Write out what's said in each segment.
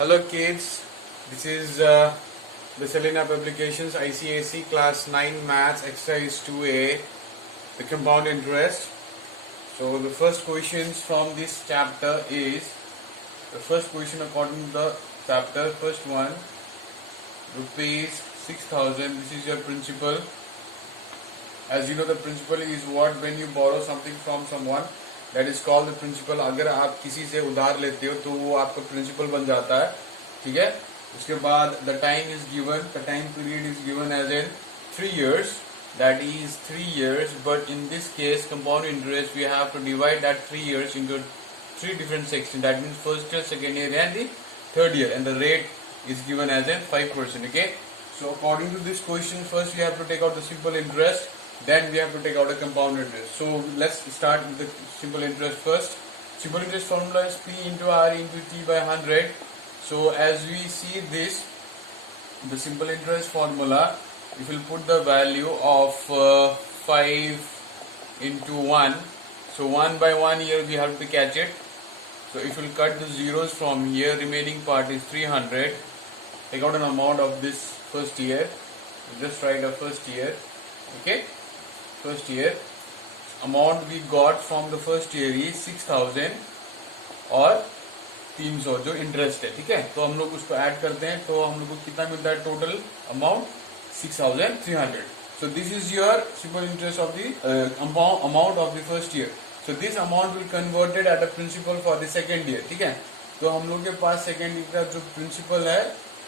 Hello kids, this is the Selena Publications ICAC Class 9 Maths Exercise 2A, the compound interest. So the first questions from this chapter is, the first question according to the chapter, first one, rupees 6,000, this is your principal. As you know, the principal is what when you borrow something from someone, that is called the principal. अगर आप किसी से उधार लेते हो तो वो आपका प्रिंसिपल बन जाता है, ठीक है. उसके बाद the time is given, the time period is given as in 3 years, that is 3 years, but in this case compound interest we have to divide that 3 years into 3 different sections, that means first year, second year and the third year, and the rate is given as in 5%. Okay, so according to this question, first we have to take out the simple interest, then we have to take out a compound interest. So let's start with the simple interest first. Simple interest formula is P into R into T by 100. So as we see this, the simple interest formula, if we put the value of 5 into 1, so 1 by 1 year we have to catch it. So if we cut the zeros from here, remaining part is 300. Take out an amount of this first year. Just write the first year. Okay. First year amount we got from the first year is 6,000 और 300 जो इंटरेस्ट है, ठीक है. तो हम लोग उसको ऐड करते हैं तो हम लोग को कितना मिलता है total amount 6,300. So this is your simple interest of the amount of the first year. So this amount will converted at a principal for the second year, ठीक है. तो हम लोग के पास सेकेंड ईयर का जो प्रिंसिपल है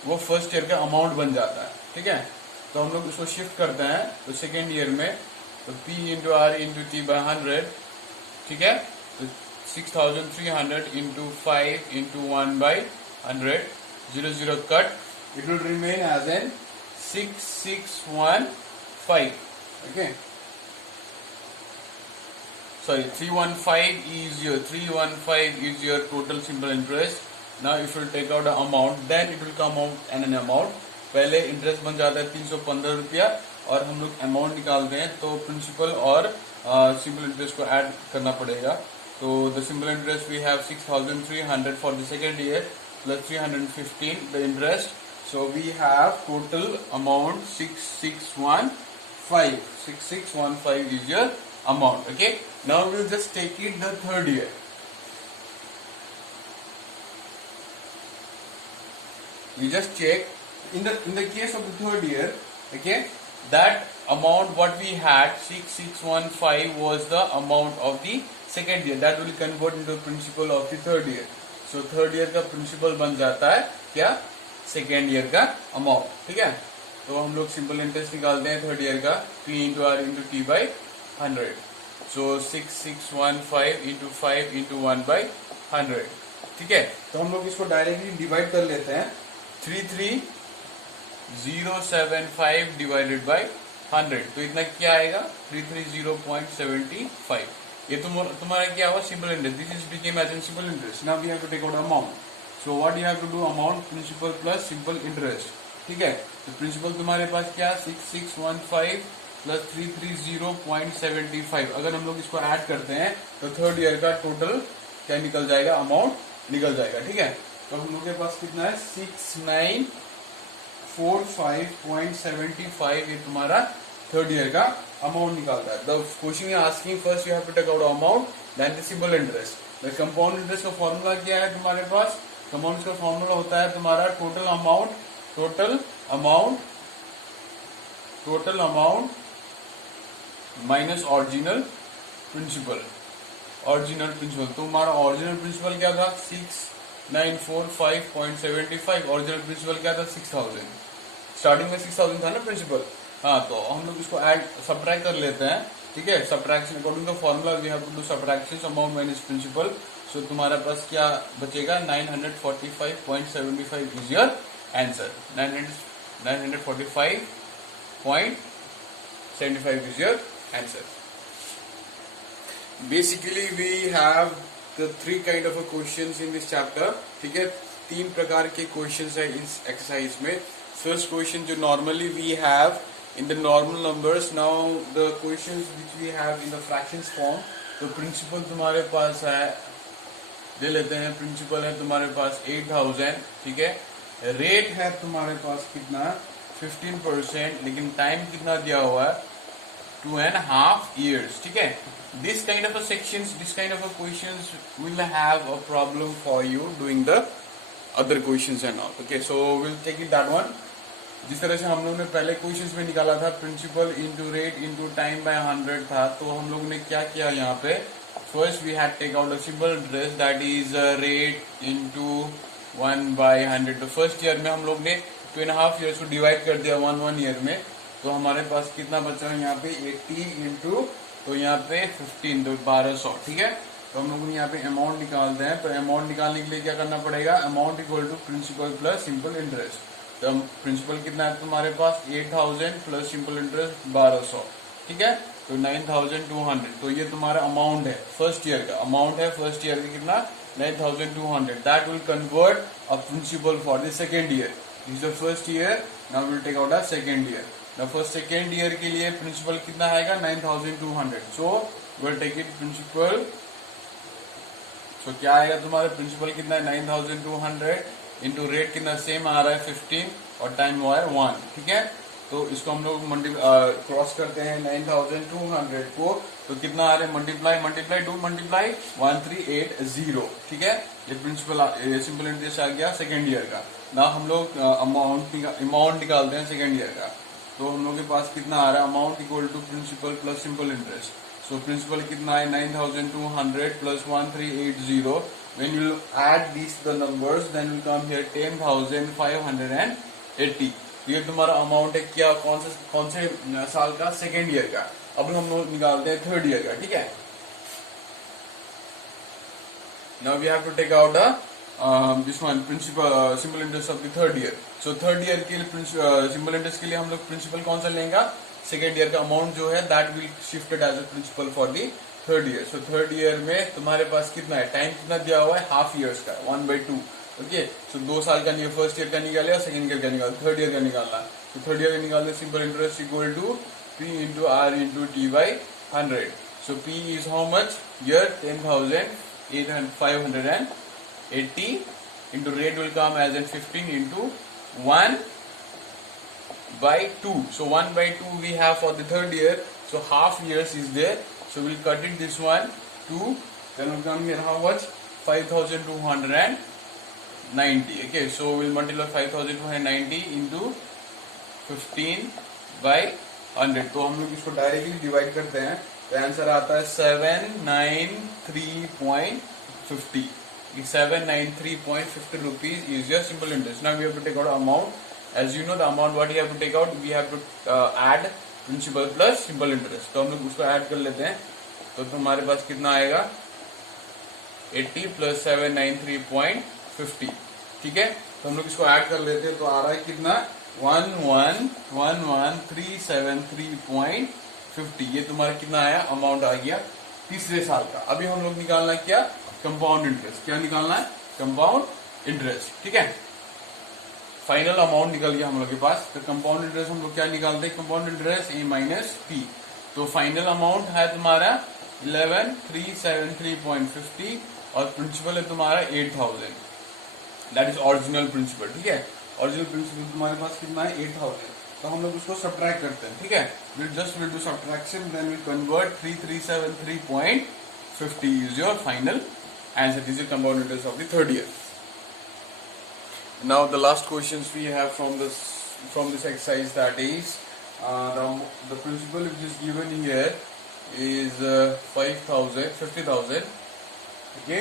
वो फर्स्ट ईयर का अमाउंट बन जाता है, ठीक है. तो हम लोग उसको शिफ्ट करते हैं तो सेकेंड ईयर में तो P into R into T by 100, ठीक है. तो 6,300 into 5 into 1 by 100, 0 cut, it will remain as in 6615. Okay, sorry, 315 is your total simple interest. Now if you take out the amount, then it will come out and an amount. पहले इंटरेस्ट बन जाता है 315 रुपया और हम लोग अमाउंट निकालते हैं तो प्रिंसिपल और सिंपल इंटरेस्ट को ऐड करना पड़ेगा. तो the simple interest we have 6,300 for the second year plus 315 the interest. So we have total amount 6615 is your amount. Okay, now will just take it the third year. You just check in the case of the third year, okay, that amount what we had 6615 was the amount of the second year, that will convert into principal of the third year. So third year का principal बन जाता है क्या, second year का amount, ठीक है. तो हम लोग simple interest निकालते हैं थर्ड ईयर का P into R into T by 100. So 6615 into 5 into 1 by 100, ठीक है. तो हम लोग इसको डायरेक्टली डिवाइड कर लेते हैं. 33075 डिवाइडेड बाय 100, तो इतना क्या आएगा 330.75. ये तुम्हारा क्या हुआ simple interest. This is became as an simple interest. Now we have to take out amount. So what you have to do, amount principal plus simple interest, ठीक है. तो प्रिंसिपल तुम्हारे पास क्या 6615 प्लस 330.75. अगर हम लोग इसको ऐड करते हैं तो थर्ड ईयर का टोटल क्या निकल जाएगा, अमाउंट निकल जाएगा, ठीक है. तो हम लोग के पास कितना है 6945.75. ये तुम्हारा थर्ड ईयर का अमाउंट निकालता है. The question is asking first you have to take out amount then the simple interest. The compound interest का फॉर्मूला क्या है तुम्हारे पास, कंपाउंड का फॉर्मूला होता है तुम्हारा total amount minus original principal. तुम्हारा ओरिजिनल प्रिंसिपल क्या था 6945.75. ओरिजिनल प्रिंसिपल क्या था 6,000. स्टार्टिंग में 6,000 था ना प्रिंसिपल. हाँ, तो हम लोग इसको ऐड सब्ट्रैक्ट कर लेते हैं, ठीक है. Subtraction according to formula we have to do subtraction amount minus principal. So तुम्हारे पास क्या बचेगा 945.75 is your answer. 945.75 is your answer. Basically we have the three kind of questions in this chapter, ठीक है. 3 प्रकार के questions है इस exercise में. First question जो normally we have in the normal numbers. Now the questions which we have in the fractions form. तो principal तुम्हारे पास है ले लेते हैं। प्रिंसिपल है तुम्हारे पास 8000, ठीक है। रेट है तुम्हारे पास कितना 15%, लेकिन टाइम कितना दिया हुआ है 2.5 years, ठीक है। This kind of a sections, this kind of a questions will have a problem for you doing the other questions and all, okay, so we'll take it that one। जिस तरह से हम लोग ने पहले क्वेश्चंस में निकाला था principal into rate into time by 100 था, तो हम लोग ने क्या किया यहाँ पे, first we had take out a simple interest that is rate into 1/100। तो फर्स्ट ईयर में हम लोग ने 2.5 years को डिवाइड कर दिया 1 ईयर में, तो हमारे पास कितना बचा है यहाँ पे 80 इंटू, तो यहाँ पे 15, तो 1200, ठीक है। तो हम लोग यहाँ पे अमाउंट निकालते हैं, तो अमाउंट निकालने के लिए क्या करना पड़ेगा, amount equal to principal plus simple interest. तो प्रिंसिपल कितना है तुम्हारे पास 8000 प्लस सिंपल इंटरेस्ट 1200, ठीक है, तो 9200। तो ये तुम्हारा अमाउंट है फर्स्ट ईयर का, अमाउंट है फर्स्ट ईयर का कितना 9200। That will convert a principal for the second year. This is the first year, now will take out a second year. Now first second year के लिए principal कितना आएगा 9200, so will take it principal. So क्या आएगा तुम्हारा principal कितना है 9200 into rate कितना सेम आ रहा है 15 और टाइम हुआ है 1, ठीक है। तो इसको हम लोग क्रॉस करते हैं 9200 को, तो कितना आ रहा है मल्टीप्लाई 1380, ठीक है। ये प्रिंसिपल सिंपल इंटरेस्ट आ गया सेकेंड ईयर का। ना हम लोग अमाउंट निकालते हैं सेकेंड ईयर का, तो हम लोग के पास कितना आ रहा है amount equal to principal plus simple interest. So principal कितना है 9200 plus 1380। When you add these the numbers, then will come here 10,580। ये तुम्हारा अमाउंट है क्या, कौन से साल का, सेकेंड ईयर का। अब हम लोग निकालते हैं थर्ड ईयर का, ठीक है। Now we have to take out this one principal simple interest of the third year। So third year के लिए सिंपल इंटरेस्ट के लिए हम लोग प्रिंसिपल कौन सा लेंगे, सेकेंड ईयर का अमाउंट जो है that will shifted as a principal for the third year. So third year में तुम्हारे पास कितना है, टाइम कितना दिया हुआ है हाफ ईयर्स का 1/2, ओके। सो 2 साल का नहीं, फर्स्ट ईयर का निकाले और सेकंड ईयर का निकाल, थर्ड ईयर का निकालना। तो थर्ड ईयर का निकालते simple interest equal to P into R into T/100। So P is how much year 10,580 into rate will come as an 15 into 1/2। So 1/2 we have for the third year, so half years is there, so we'll cut it this one 2, then will come here how much 5290, okay। So we'll multiply 5290 into 15/100। तो हम लोग इसको directly divide करते हैं, तो आंसर आता है 793.50। 793.50 rupees is your simple interest। Now we have to take out amount। As you know the amount what you have to take out, we have to add principal plus simple interest। तो हम लोग उसको ऐड कर लेते हैं, तो तुम्हारे पास कितना आएगा 80 प्लस 793.50, ठीक है। तो हम लोग इसको ऐड कर लेते हैं, तो आ रहा है कितना 111373.50। ये तुम्हारा कितना आया अमाउंट आ गया तीसरे साल का। अभी हम लोग निकालना क्या, कंपाउंड इंटरेस्ट। क्या निकालना है, कंपाउंड इंटरेस्ट, ठीक है। फाइनल अमाउंट निकल गया हम लोग के पास। तो कंपाउंड इंटरेस्ट हम लोग क्या निकालते हैं, compound interest A minus P। तो फाइनल अमाउंट है तुम्हारा 11373.50 और प्रिंसिपल है तुम्हारा 8000, दैट इज ओरिजिनल प्रिंसिपल, ठीक है। ओरिजिनल प्रिंसिपल तुम्हारे पास कितना है 8000। तो हम लोग उसको सब्ट्रैक्ट करते हैं, ठीक है। Will do subtraction, then will convert 3373.50 is your final answer. This is compound interest of the third year. Now the last questions we have from this exercise, that is the principal which is given here is 50,000, okay,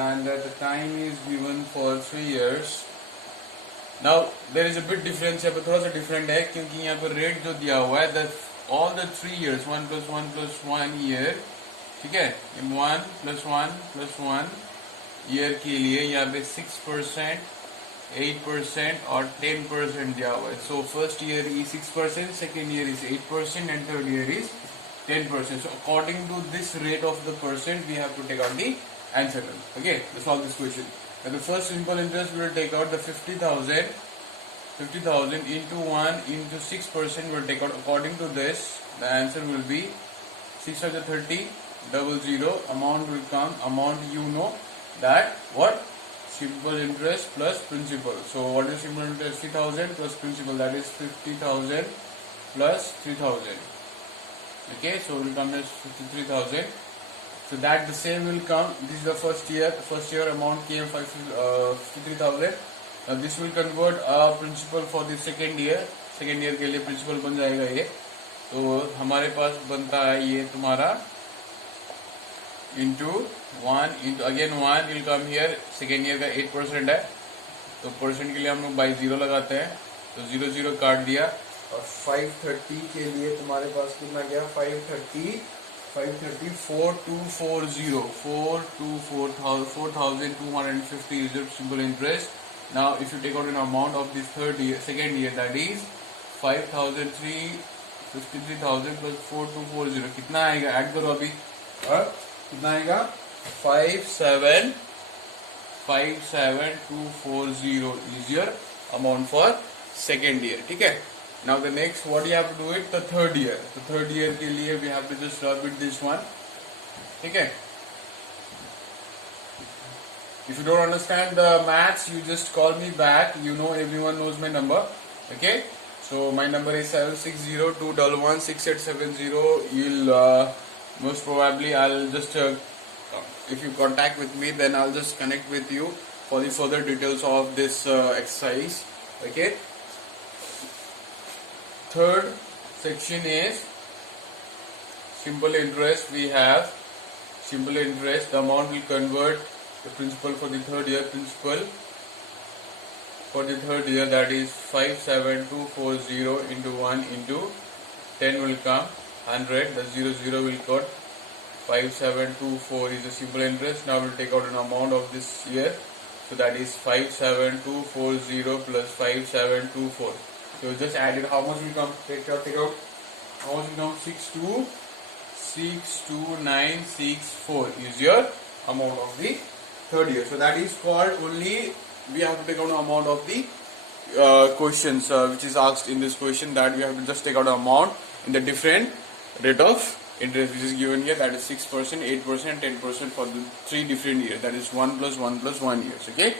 and the time is given for 3 years। Now there is a bit difference है, but थोड़ा सा different है, क्योंकि यहाँ पर रेट जो दिया हुआ है that all the 3 years 1 + 1 + 1 year, ठीक है। 1 + 1 + 1 ईयर के लिए यहाँ पे 6%, 8% और 10% दिया हुआ है। So first year is 6%, second year is 8% and third year is 10%। So according to this rate of the percent, we have to take out the answer. Okay, let's solve this question. And the first simple interest, we will take out the 50,000 into 1 into 6% will take out. According to this, the answer will be 6 30, 00. Amount will come, amount you know, that what? Simple interest plus principal. So what is simple interest? 30,000 plus principal, that is 50,000 plus 3,000. Okay, so it will come as 53,000. So that the same will come. This is the first year. The first year amount came 53,000. Now this will convert principal for the second year. Second year के लिए प्रिंसिपल बन जाएगा ये. तो हमारे पास बनता है ये तुम्हारा into one into again one will come here. Second year का 8% है, तो परसेंट के लिए हम लोग बाई 0 लगाते हैं. तो 0 0 काट दिया. और 530 के लिए तुम्हारे पास कितना गया? 530 4240 4,250 is the simple interest. Now if you take out an amount of this second year, that is 5,353,000 plus 4,240, कितना आएगा? ऐड करो अभी. कितना आएगा? 57,240 is your amount for second year. ठीक है. Now the next, what you have to do it? The third year. The third year के लिए we have to just repeat this one. ठीक है. If you don't understand the maths, you just call me back. You know, everyone knows my number. Okay. So my number is 760-211-6870. You'll most probably I'll just if you contact with me, then I'll just connect with you for the further details of this exercise. Okay. Third section is simple interest. We have simple interest. The amount will convert the principal for the third year. Principal for the third year, that is 57240 into 1 into 10 will come 100. The 0 will cut. 5724 is the simple interest. Now we'll take out an amount of this year. So that is 57240 plus 5724. So just add it. How much will come? Take out. How much will come? 62964 is your amount of the third year. So that is called only. We have to take out the amount of the questions which is asked in this question, that we have to just take out the amount in the different rate of interest which is given here, that is 6%, 8%, 10% for the 3 different years, that is 1 plus 1 plus 1 years. Okay.